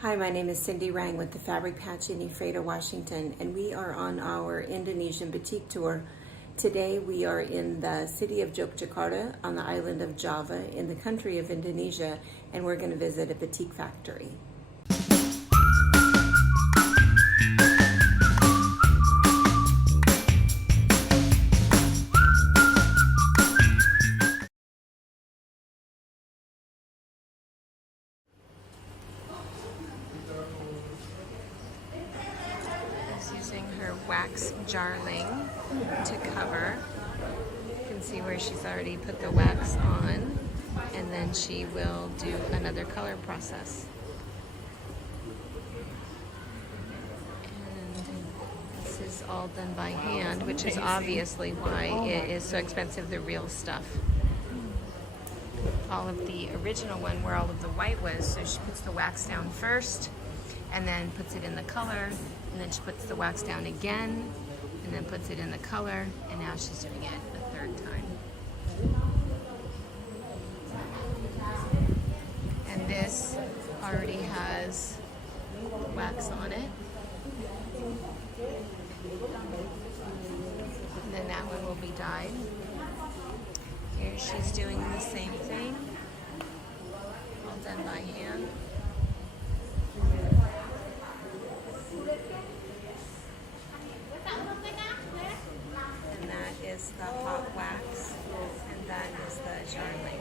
Hi, my name is Cindy Rang with the Fabric Patch in Ephrata, Washington, and we are on our Indonesian batik tour. Today we are in the city of Yogyakarta on the island of Java in the country of Indonesia, and we're going to visit a batik factory. Using her wax jarling to cover. You can see where she's already put the wax on, and then she will do another color process. And this is all done by hand, which is obviously why it is so expensive, the real stuff. All of the original one where all of the white was, so she puts the wax down first and then puts it in the color, and then she puts the wax down again and then puts it in the color, and now she's doing it a third time. And this already has wax on it. And then that one will be dyed. Here she's doing the same thing, all done by hand. And that is the hot wax, and that is the jarling.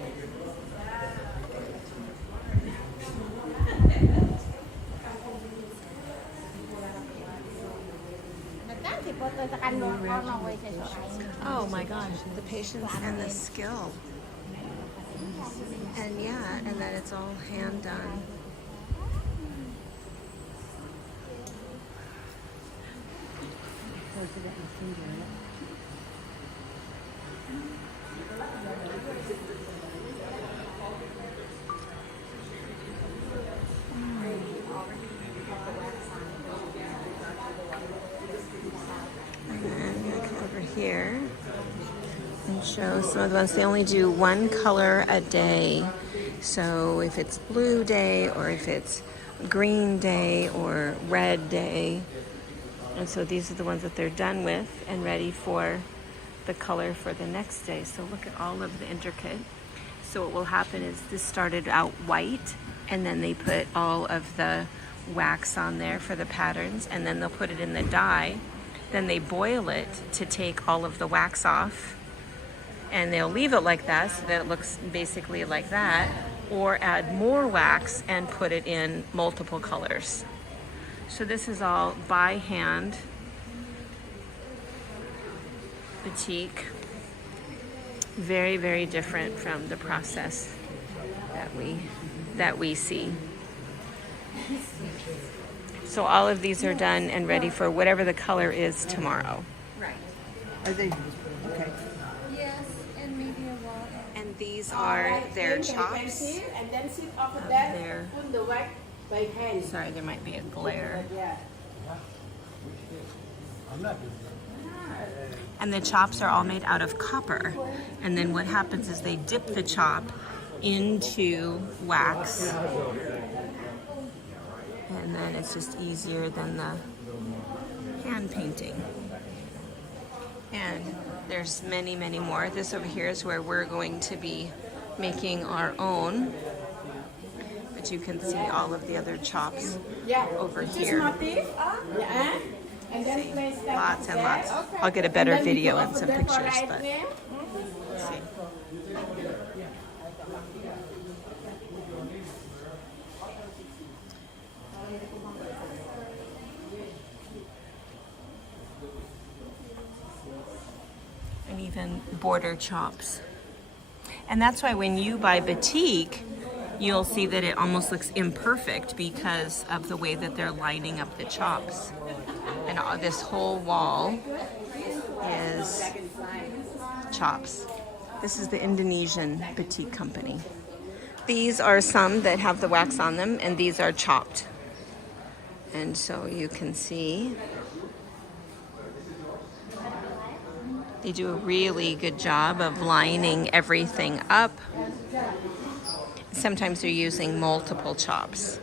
Oh my gosh, the patience and the skill. And yeah, and that it's all hand done. Here and show some of the ones. They only do one color a day, so if it's blue day or if it's green day or red day, and so these are the ones that they're done with and ready for the color for the next day. So look at all of the intricate. So what will happen is this started out white, and then they put all of the wax on there for the patterns, and then they'll put it in the dye. Then they boil it to take all of the wax off, and they'll leave it like that so that it looks basically like that, or add more wax and put it in multiple colors. So this is all by hand batik. Very, very different from the process that we see. So all of these are done and ready for whatever the color is tomorrow. Right. Are they okay? Yes, and maybe a wall. And these are their chops. And then sit over there. There. Put the wax by hand. Sorry, there might be a glare. Yeah. And the chops are all made out of copper. And then what happens is they dip the chop into wax. And then it's just easier than the hand painting. And there's many, many more. This over here is where we're going to be making our own. But you can see all of the other chops over here. And then place that Lots and lots. Okay. I'll get a better And then video you and go some over there for pictures, right but there. let's see. And even border chops. And that's why when you buy batik, you'll see that it almost looks imperfect because of the way that they're lining up the chops. And this whole wall is chops. This is the Indonesian batik company. These are some that have the wax on them, and these are chopped. And so you can see they do a really good job of lining everything up. Sometimes they're using multiple chops.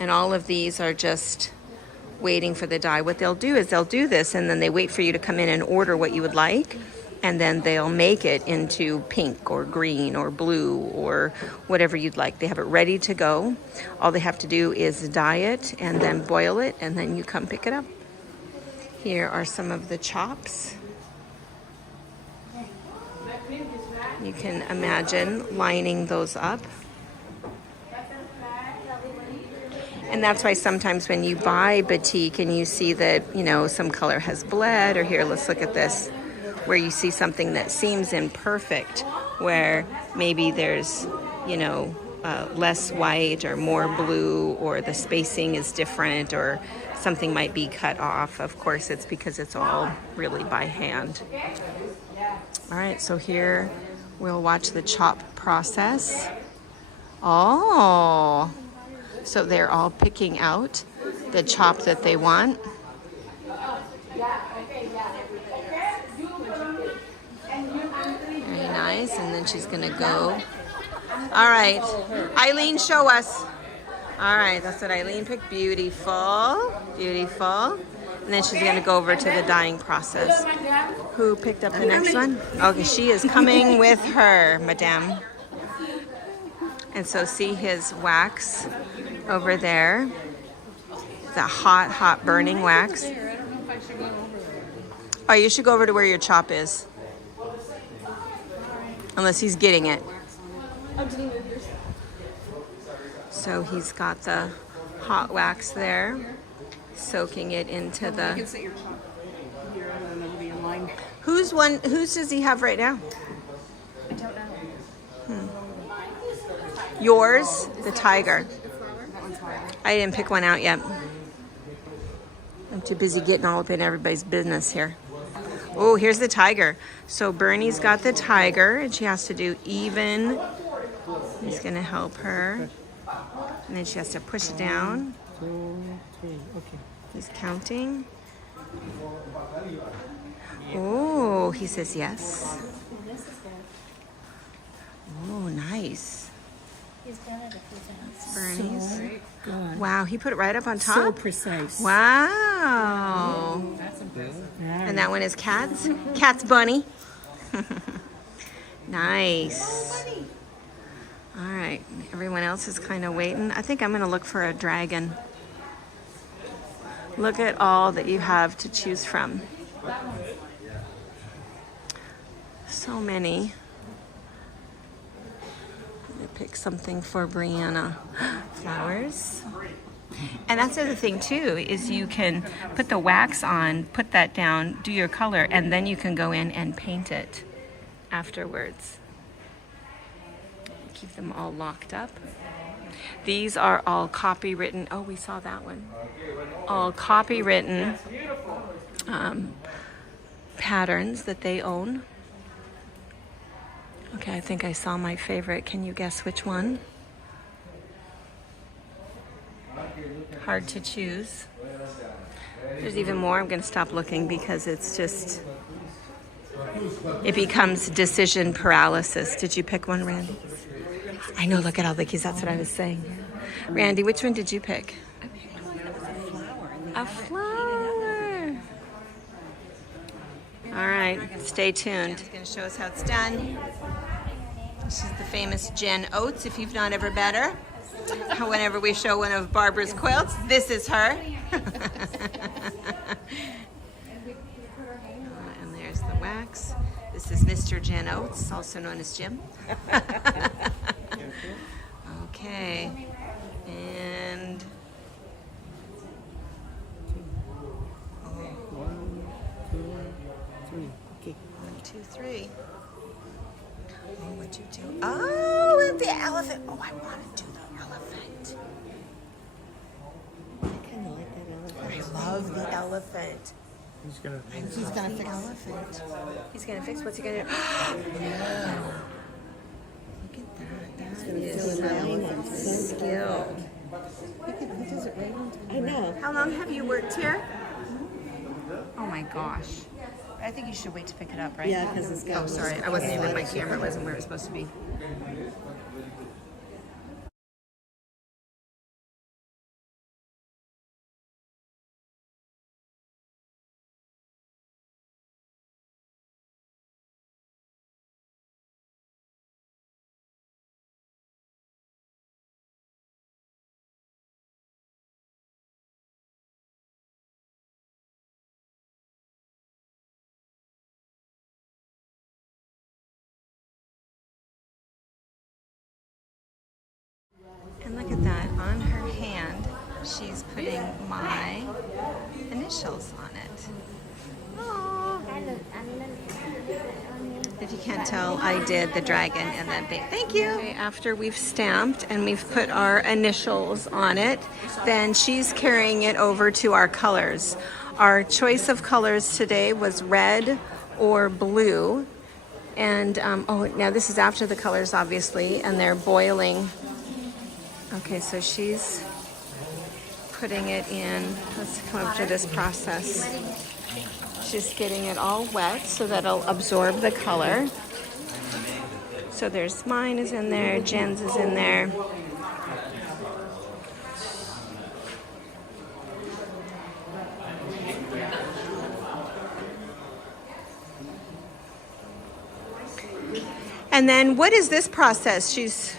And all of these are just waiting for the dye. What they'll do is they'll do this and then they wait for you to come in and order what you would like. And then they'll make it into pink or green or blue or whatever you'd like. They have it ready to go. All they have to do is dye it and then boil it, and then you come pick it up. Here are some of the chops. You can imagine lining those up. And that's why sometimes when you buy batik and you see that, you know, some color has bled, or here, let's look at this, where you see something that seems imperfect, where maybe there's, you know, less white or more blue, or the spacing is different, or something might be cut off. Of course, it's because it's all really by hand. All right, so here we'll watch the chop process. Oh, so they're all picking out the chop that they want. Very nice, and then she's gonna go. All right, Eileen, show us. All right, that's what Eileen picked. Beautiful, beautiful. And then she's gonna go over to the dyeing process. Who picked up the next one? Okay, she is coming with her, madame. And so see his wax over there. The hot, hot burning wax. Oh, you should go over to where your chop is. Unless he's getting it. So he's got the hot wax there, soaking it into the... Whose does he have right now? I don't know. Yours, the tiger. I didn't pick one out yet. I'm too busy getting all up in everybody's business here. Oh, here's the tiger. So Bernie's got the tiger, and she has to do even. He's gonna help her. And then she has to push it down. 2, 3, okay. He's counting. Oh, he says yes. Oh, nice. He's done it a few times. Bernie's. So good. Wow, he put it right up on top. So precise. Wow. That's impressive. And that one is Cat's. Cat's bunny. Nice. All right, everyone else is kind of waiting. I think I'm gonna look for a dragon. Look at all that you have to choose from. So many. Let me pick something for Brianna. Flowers. And that's the other thing too, is you can put the wax on, put that down, do your color, and then you can go in and paint it afterwards. Keep them all locked up. These are all copywritten. Oh, we saw that one. All copywritten patterns that they own. Okay, I think I saw my favorite. Can you guess which one? Hard to choose. There's even more. I'm going to stop looking because it's just, it becomes decision paralysis. Did you pick one, Randy? I know, look at all the keys. That's what I was saying. Randy, which one did you pick? I picked one that was a flower. A flower. All right, stay tuned. She's going to show us how it's done. This is the famous Jen Oates, if you've not ever met her. Whenever we show one of Barbara's quilts, this is her. And there's the wax. This is Mr. Jen Oates, also known as Jim. Okay. And... 1, 2, 3. Okay. 1, 2, 3. Oh, what'd you do? Oh, and the elephant. Oh, I want to do the elephant. I kind of like that elephant. I love the elephant. He's gonna He's gonna fix elephant. He's gonna fix. What's he gonna do? Look at that. That is so skilled. I know. How long have you worked here? Oh my gosh. I think you should wait to pick it up, right? Yeah, because it's got. Oh, sorry. I wasn't even, my camera wasn't where it was supposed to be. she's putting my initials on it. Aww. If you can't tell, I did the dragon and then thank you. Okay, after we've stamped and we've put our initials on it, then she's carrying it over to our colors. Our choice of colors today was red or blue. And, oh, now this is after the colors, obviously, and they're boiling. Okay, so she's putting it in. Let's come up to this process. She's getting it all wet so that it'll absorb the color. So there's mine is in there, Jen's is in there. And then what is this process? She's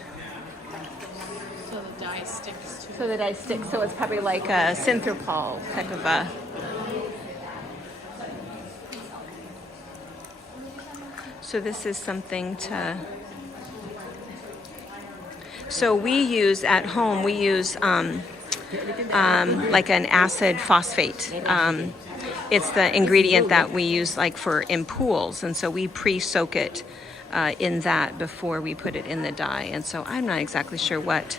So the dye sticks to so the dye sticks. So it's probably like a synthropol type of a. So this is something to. So we use at home. We use like an acid phosphate. It's the ingredient that we use like for in pools, and so we pre-soak it in that before we put it in the dye. And so I'm not exactly sure what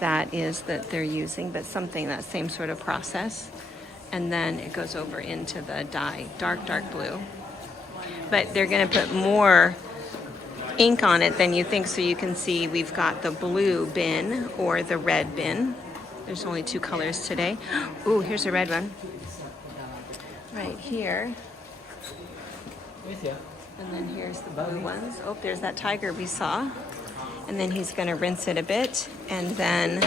that is that they're using, but something that same sort of process. And then it goes over into the dye, dark blue. But they're going to put more ink on it than you think, so you can see we've got the blue bin or the red bin. There's only 2 colors today. Ooh, here's a red one. Right here. And then here's the blue ones. Oh, there's that tiger we saw. And then he's going to rinse it a bit and then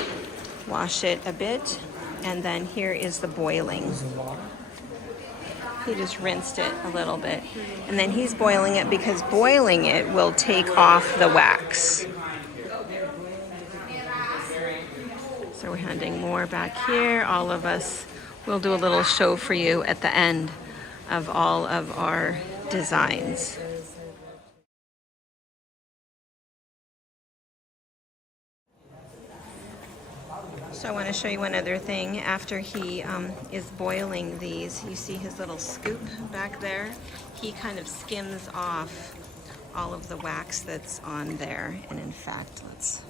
wash it a bit. And then here is the boiling. He just rinsed it a little bit. And then he's boiling it because boiling it will take off the wax. So we're handing more back here. All of us will do a little show for you at the end of all of our designs. So I want to show you one other thing. After he is boiling these, you see his little scoop back there? He kind of skims off all of the wax that's on there. And in fact, let's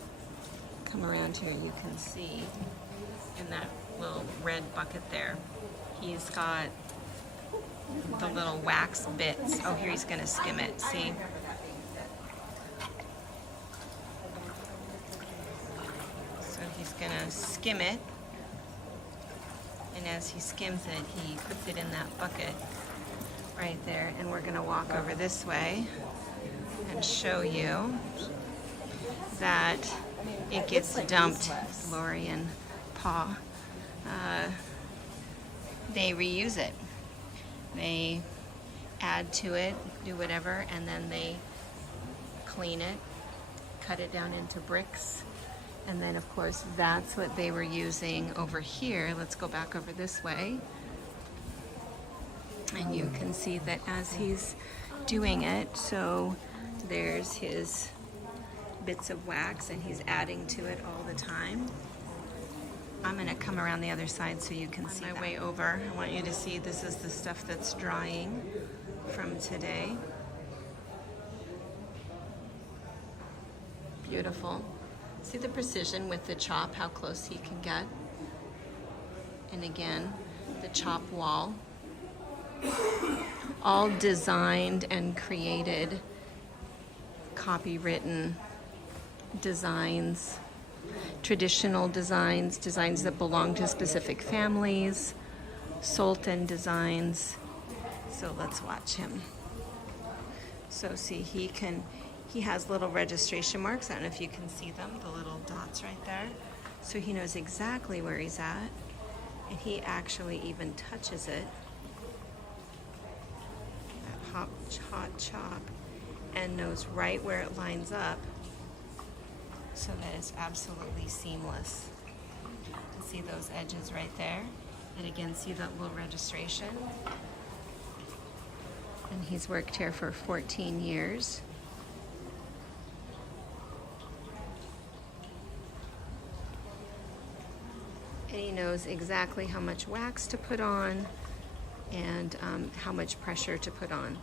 come around here. You can see in that little red bucket there, he's got the little wax bits. Oh, here he's going to skim it. See? So he's going to skim it. And as he skims it, he puts it in that bucket right there. And we're going to walk over this way and show you that it gets dumped. Lori and Pa, they reuse it. They add to it, do whatever, and then they clean it, cut it down into bricks, and then of course that's what they were using over here. Let's go back over this way. And you can see that as he's doing it, so there's his bits of wax and he's adding to it all the time. I'm going to come around the other side so you can see my way over. I want you to see this is the stuff that's drying from today. Beautiful. See the precision with the chop, how close he can get. And again, the chop wall. All designed and created, copywritten designs. Traditional designs, designs that belong to specific families, Sultan designs. So let's watch him. So see, he has little registration marks. I don't know if you can see them, the little dots right there. So he knows exactly where he's at, and he actually even touches it. That hot chop, and knows right where it lines up, so that it's absolutely seamless. See those edges right there? And again, see that little registration? And he's worked here for 14 years. Penny knows exactly how much wax to put on and how much pressure to put on.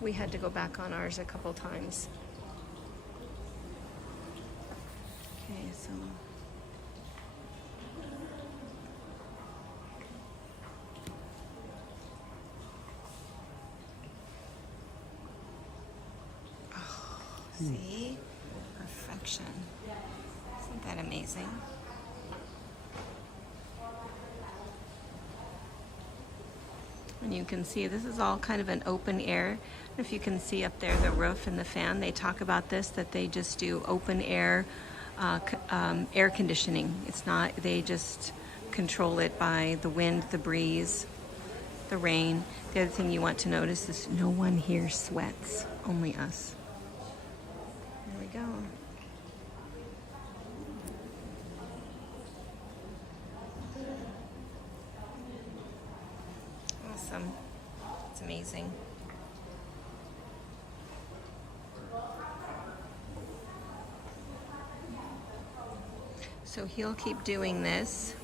We had to go back on ours a couple times. Okay, so see? Perfection. Isn't that amazing? And you can see this is all kind of an open air. If you can see up there the roof and the fan, they talk about this, that they just do open air air conditioning. It's not, they just control it by the wind, the breeze, the rain. The other thing you want to notice is no one here sweats, only us. There we go. Awesome. It's amazing. So he'll keep doing this.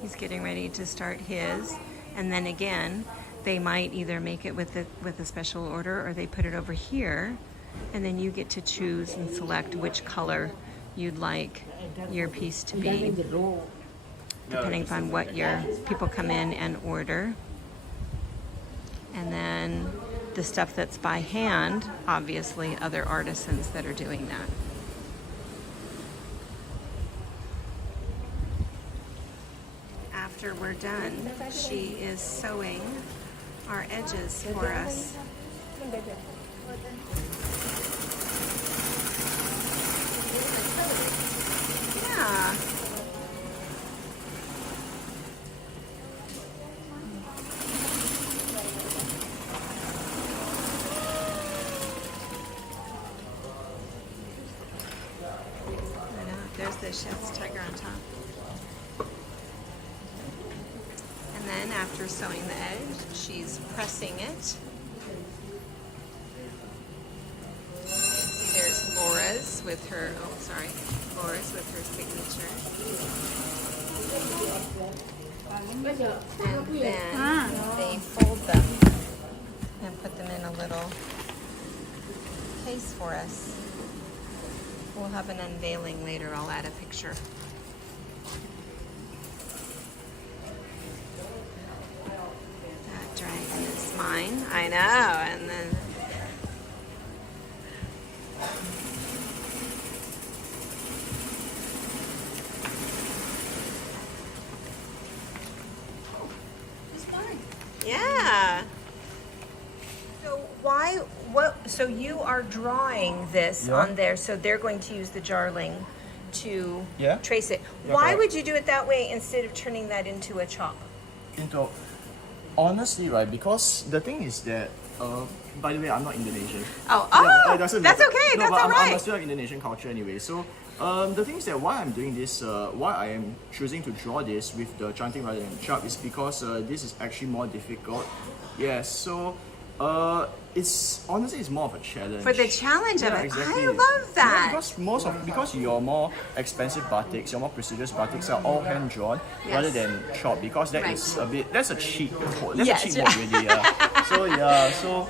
He's getting ready to start his, and then again, they might either make it with a special order or they put it over here, and then you get to choose and select which color you'd like your piece to be, depending upon what your people come in and order. And then the stuff that's by hand, obviously other artisans that are doing that. After we're done, she is sewing our edges for us. Yeah. There's the chef's tiger on top. And then after sewing the edge, she's pressing it. See, there's Laura's with her, Laura's with her signature. And then they fold them and put them in a little case for us. We'll have an unveiling later. I'll add a picture. That dragon is mine. I know. And then It's fine. yeah. So so you are drawing this on there, so they're going to use the jarling to trace it. Yeah, Why correct. would you do it that way instead of turning that into a chalk? Honestly, right, because the thing is that, by the way, I'm not Indonesian. That's doesn't matter. okay, No, that's but all right. I'm still of Indonesian culture anyway. So, the thing is that why I'm doing this, why I am choosing to draw this with the chanting rather than sharp is because this is actually more difficult. Yes, so it's honestly it's more of a challenge. For the challenge of it. Exactly. I love that. Yeah, because your more expensive batiks, your more prestigious batiks are all hand drawn rather than shop, because that is that's a cheat code. That's a cheat mode really. Yeah. So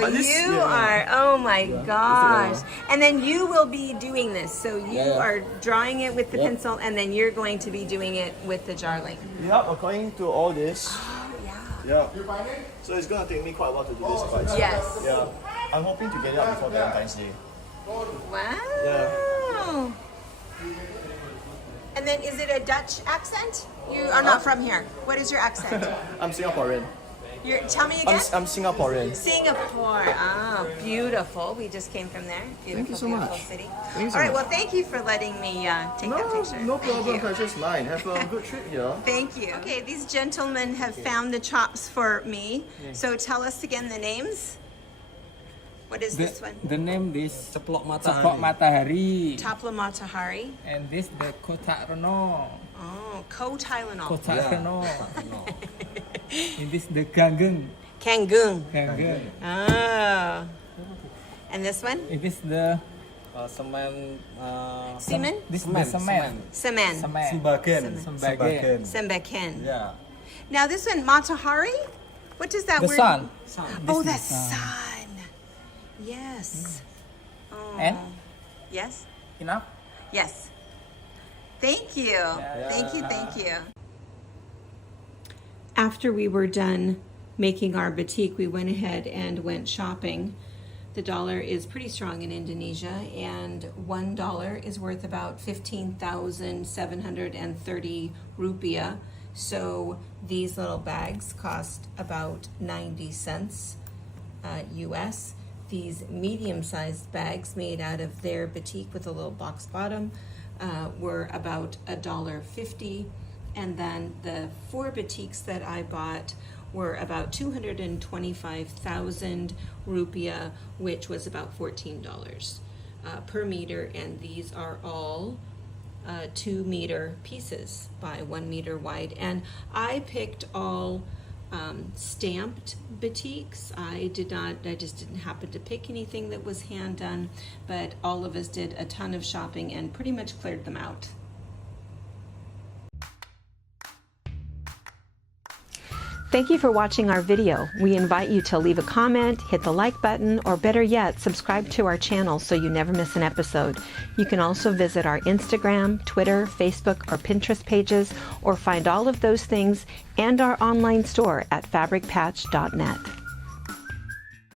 but this, you are, oh my gosh. And then you will be doing this. So you are drawing it with the pencil, and then you're going to be doing it with the jarling. Yeah, according to all this. Oh, Yeah. So it's gonna take me quite a while to do this, but yes. yeah. I'm hoping to get it out before Valentine's Day. Wow. Yeah. And then is it a Dutch accent? You are not from here. What is your accent? I'm Singaporean. Tell me again. I'm Singaporean. Singapore. Ah, beautiful. We just came from there. Beautiful, Thank you so beautiful much. city. Thank you so All right. much. Well, thank you for letting me take that picture. No Thank problem. you. Pleasure's mine. Have a good trip here. Thank you. Okay, these gentlemen have found the chops for me. So tell us again the names. What is this one? The name is Ceplok Matahari. Tapla Matahari. And this the Kotak Reno. Oh, Co-Tylenol. Kotak Reno. And this the Gangeng. Kangung. Gangeng. Oh. And this one? It is the Semen. Semen? This Semen, semen. Semen. Sembagen. Sembagen. Sembaken. Yeah. Now this one, Matahari? What does that The word? sun. Oh, This the is sun. sun. Yes. Oh. And? Yes? Enough? Yes. Thank you. Thank you, thank you. After we were done making our batik, we went ahead and went shopping. The dollar is pretty strong in Indonesia, and $1 is worth about 15,730 rupiah. So these little bags cost about 90 cents US. These medium-sized bags made out of their batik with a little box bottom were about $1.50. And then the 4 batiks that I bought were about 225,000 rupiah, which was about $14 per meter. And these are all 2-meter pieces by 1 meter wide. And I picked all stamped batiks. I just didn't happen to pick anything that was hand done, but all of us did a ton of shopping and pretty much cleared them out. Thank you for watching our video. We invite you to leave a comment, hit the like button, or better yet, subscribe to our channel so you never miss an episode. You can also visit our Instagram, Twitter, Facebook, or Pinterest pages, or find all of those things and our online store at fabricpatch.net.